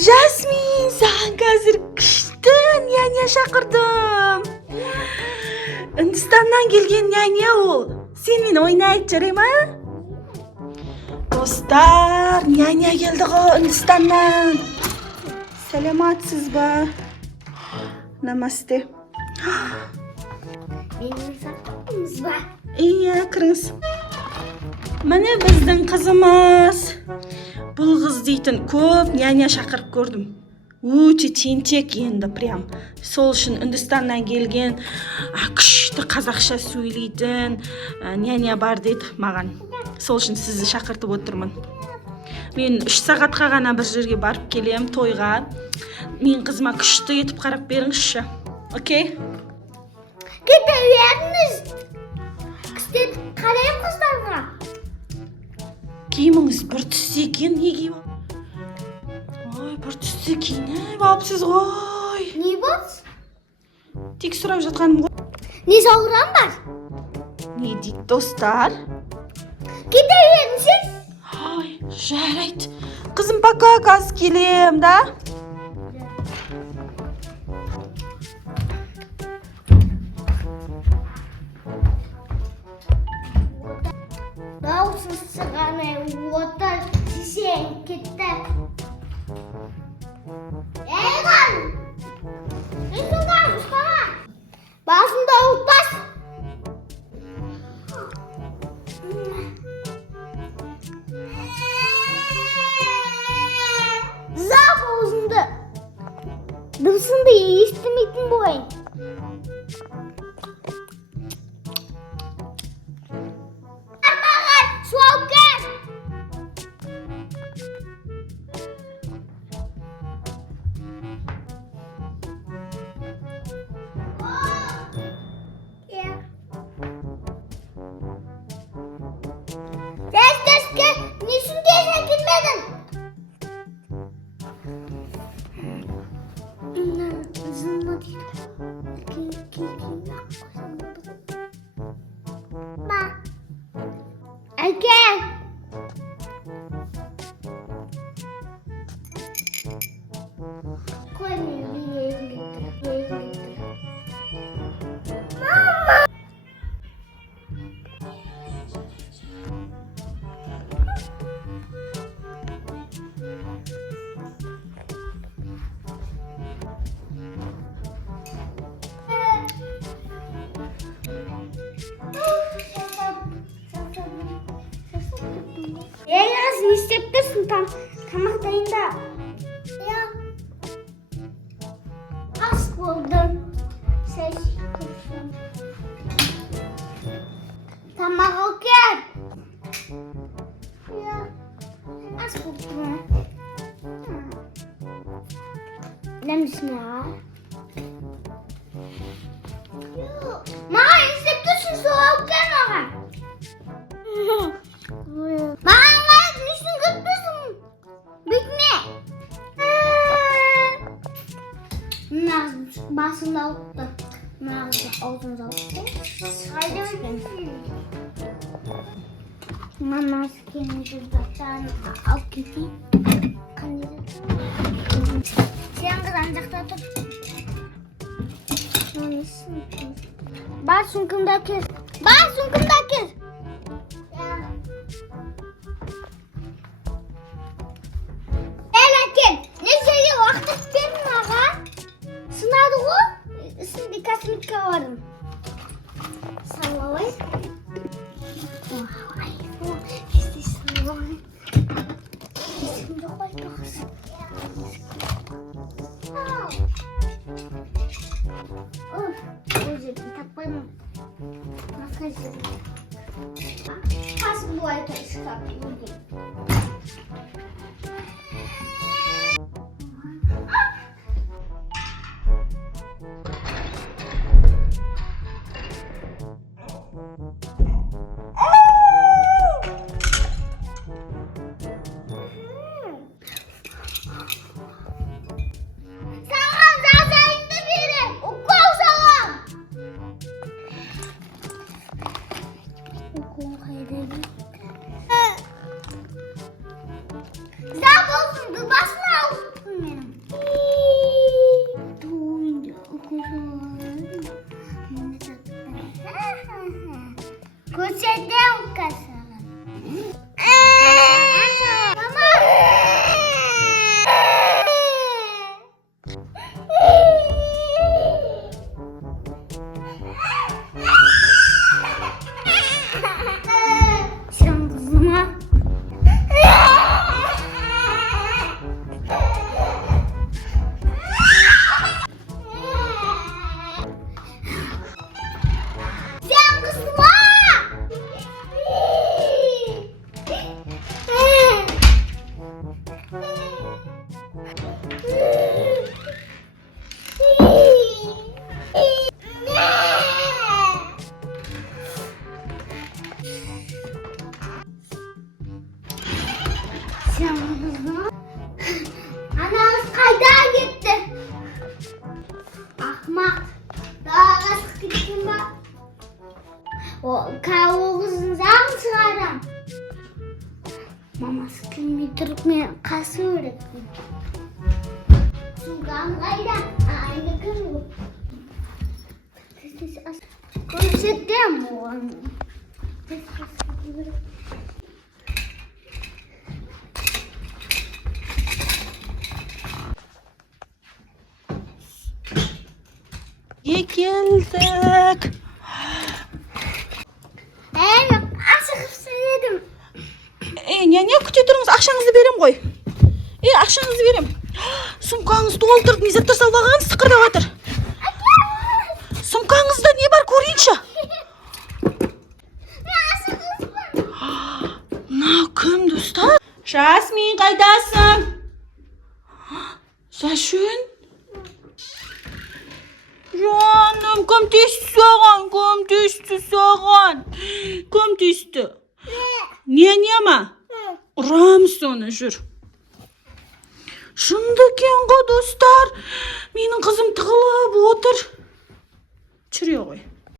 Jasmin, sen қазір күшті няня шақырдым. Үндістаннан келген няня ол. Сенімен ойнайды, жарай ма? Достар, няня келді ғой Үндістаннан. Саламатсыз ба? Намасте. Менің сақымыз ба? Иә, кіріңіз. Міне біздің қызымыз. Бұл қыз дейтін көп няня шақырып көрдім. Өте тентек енді прям. Сол үшін Үндістаннан келген күшті қазақша сөйлейтін няня бар деді маған. Сол үшін сізді шақыртып отырмын. Мен 3 сағатқа ғана бір жерге барып келем тойға. Мен қызыма күшті етіп қарап беріңізші. Окей? Кете беріңіз. Күшті қарайым қыздарға. Киіміңіз бір түсті екен, неге? Ой, бір түсті киініп алыпсыз ғой. Не болс? Тек сұрап жатқаным ғой. Не сауырам бар? Не дейді достар? Кете беріңіз. Ой, жарайды. Қызым, пока, қазір келем, да? Даусын сығаны отыр сесен кетті. Ейған! Үйсіңден ұстана! Басында ұттас! Зап өзіңді! Дымсынды естімейтін бойын. Суалкен! Дәріске несін тезен келмедің? Зынма дейді. Ба. Әке! Қой мен егін кеттіріп. Мама! Егіз, не істеп тұрсың? Тамақ дайында. Я ас болдым. Сәс көрсін. Тамақ алкен. Я ас болдым. Ләмсіне а? Маған не істеп тұрсың? Сол алкен оған. Маған ғайып несін күтпесің? Бітме. Нағыз басында ұтты. Нағыз аузында ұтты. Қайда өтпен? Мамасы кені жүрдіктен алып кетейін. Сен қызан жақта тұр. Бар сүңкімді әкел. Бар сүңкімді әкел. Нешеге уақыт бердің маған? Сынады ғой? Сінде косметика бардым. Салауай. Есте сынауай. Есімді қой тоқсын. Бұл жерді таппаймын. Басқа жерді. Қас бұлай тұршықтап үйден. Забыл, басына алыппын мен. Anamız kaydağa gitti. Ahmak. Daha kasık gittin bak. O kızın zağın çıkaram. Maması kimliği durmaya kası öğrettim. Sultan kayda. Aynı kırıyor. Konuşacağım mı o an? Geldik. Yok, aşık söyledim. Ne kütüp durunuz? Akşamınızı verim koy. Akşamınızı verim. Sumkanızı doldurun. Nizatlar salvağın sıkır da atır. Sumkanızda ne var göreyinçi? Nakım dostlar. Jasmin kaydasın? Saşın? Canım kim düştü soğan? Kim düştü soğan? Kim düştü? Niye ama? Ramsonu jür. Şundaki dostlar. Menin kızım tıkılıp otur. Çürüyor koy.